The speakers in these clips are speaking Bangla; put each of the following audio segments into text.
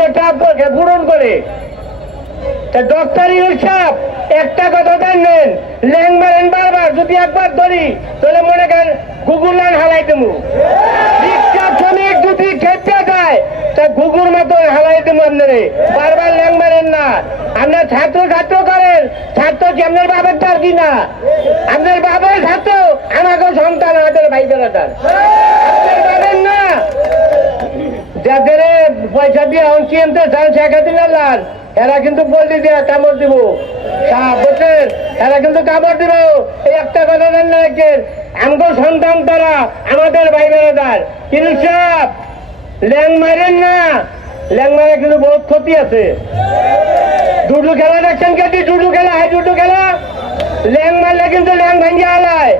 প্রত্যেকটা পূরণ করে। ডক্টর ইউনূস সাহেব একটা কথা জানেন, ল্যাং মারেন বারবার, যদি একবার ধরি তাহলে মনে করেন গুগল লাইন হালাই দেবো। রিক্সা শ্রমিক যদি খেতে যায় তা গুগুর মতো হালাই দেবো আপনারে। বারবার ল্যাং মারেন না। আপনার ছাত্র করেন, ছাত্র কি আপনার বাবার তার কি না? আপনার বাবার ছাত্র, আমাকে সন্তান, আমাদের ভাই বেড়াতার আপনার বাবার না। যাদের পয়সা দিয়ে চিনতে চান শেখ হাসিনার লাল, এরা কিন্তু বললি দিয়ে কামড় দিব, বুঝছেন? এরা কিন্তু কামড় দিব। এই একটা কথা জান না, আমগো সন্তান তারা, আমাদের ভাই বেড়াদার। কিন্তু সব ল্যাং মারেন না, ল্যাং মারে কিন্তু বহুত ক্ষতি আছে। ডুডু খেলা দেখছেন কেটি? ডুডু খেলা, হাই ডুডু খেলা, ল্যাং মারলে কিন্তু ল্যাং ভাঙ্গে আলায়।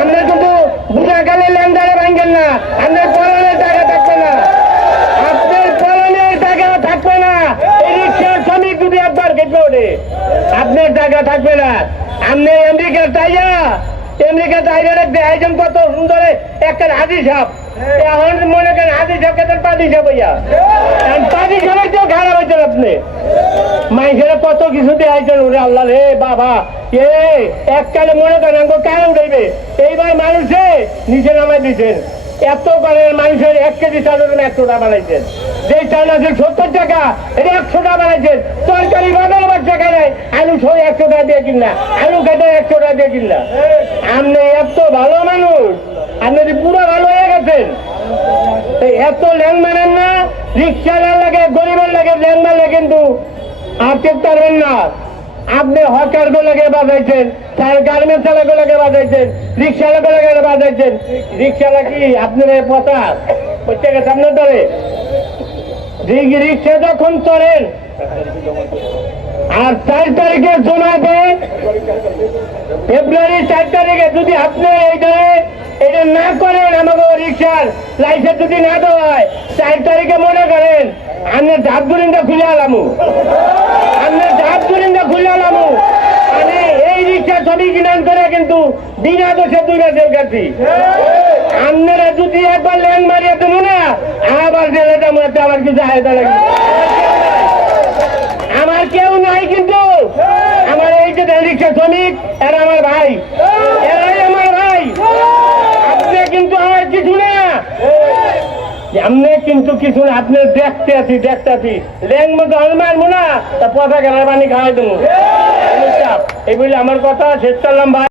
আমরা কিন্তু বুড়া কালে ল্যাং দ্বারা ভাঙ্গেন না, আমাদের পরনের জায়গা থাকবে না, আপনার পরনের জায়গা থাকবে না। এই রিক্সার শ্রমিক যদি একবার কেটে ওঠে আপনার জায়গা থাকবে না। আপনি আমেরিকার তাইয়া, আমেরিকা তাইয়া রাখবে আয়োজন কত সুন্দর একটা হাজি সাপ, এখন মনে করেন হাজি সাপ কেন পাতি সাপ হইয়া, পাতি সাপের কেউ খারাপ হয়েছেন আপনি। মানুষের কত কিছু দিয়ে আইছেন, ওরে আল্লাহ রে বাবা, এক কালে মনে করেন আমাকে কেন উঠাইবে। এইবার মানুষে নিচে নামাই দিচ্ছেন। এত করে মানুষের 1 কেজি চালের 100 টাকা বানাইছেন। যে চাল আছে 70 টাকা, এটা 100 টাকা বানাইছেন। তরকারি বানার টাকা নেই, আলু 100 টাকা দিয়ে কিনলা, আলু কেটে 100 টাকা দিয়ে কিনলা। আপনি এত ভালো মানুষ, আপনি পুরো ভালো হয়ে গেছেন। এত ল্যাং মানেন না, রিক্সাওয়ালার লাগে, গরিবের লাগে ল্যাং মারলে কিন্তু আপনি পারবেন না। আপনি হকার গুলোকে বাজাইছেন, গার্মেন্টস গুলোকে বাজাইছেন, রিক্সাওয়ালা গুলোকে বাজাইছেন। রিক্সাওয়ালা কি আপনার পথা বুঝতে গেছে? আপনার ধরে রিক্সা যখন চলেন আর 4 তারিখে জমা দেন, ফেব্রুয়ারি 4 তারিখে যদি আপনি এটা না করেন, আমাকে রিক্সার লাইসেন্স যদি না দেওয়া হয়, 4 তারিখে মনে করেন আপনার ধাপ দুরিন্দা খুলে আলামু, আপনার ধাপ দুরিন্দা খুলে আলামু। মানে এই রিক্সা ছবি কিনান করে কিন্তু বিনা দোষে 2 মাসের কাছে। আপনারা যদি একবার ল্যাং মারিয়ে দেবো না, আবার জেলে যাবো, আবার কিছু আয়তা লাগবে। আমার কেউ নাই, কিন্তু আমার এই যে রিক্সা শ্রমিক এরা আমার ভাই, এরাই আমার ভাই। আপনি কিন্তু আমার কিছু না, আপনি কিন্তু কিছু না। আপনি দেখতে আছি ল্যাং মতো মারবো না, তা পথা গেলার পানি খাওয়াই দেবো। এই বলে আমার কথা শেষ করলাম ভাই।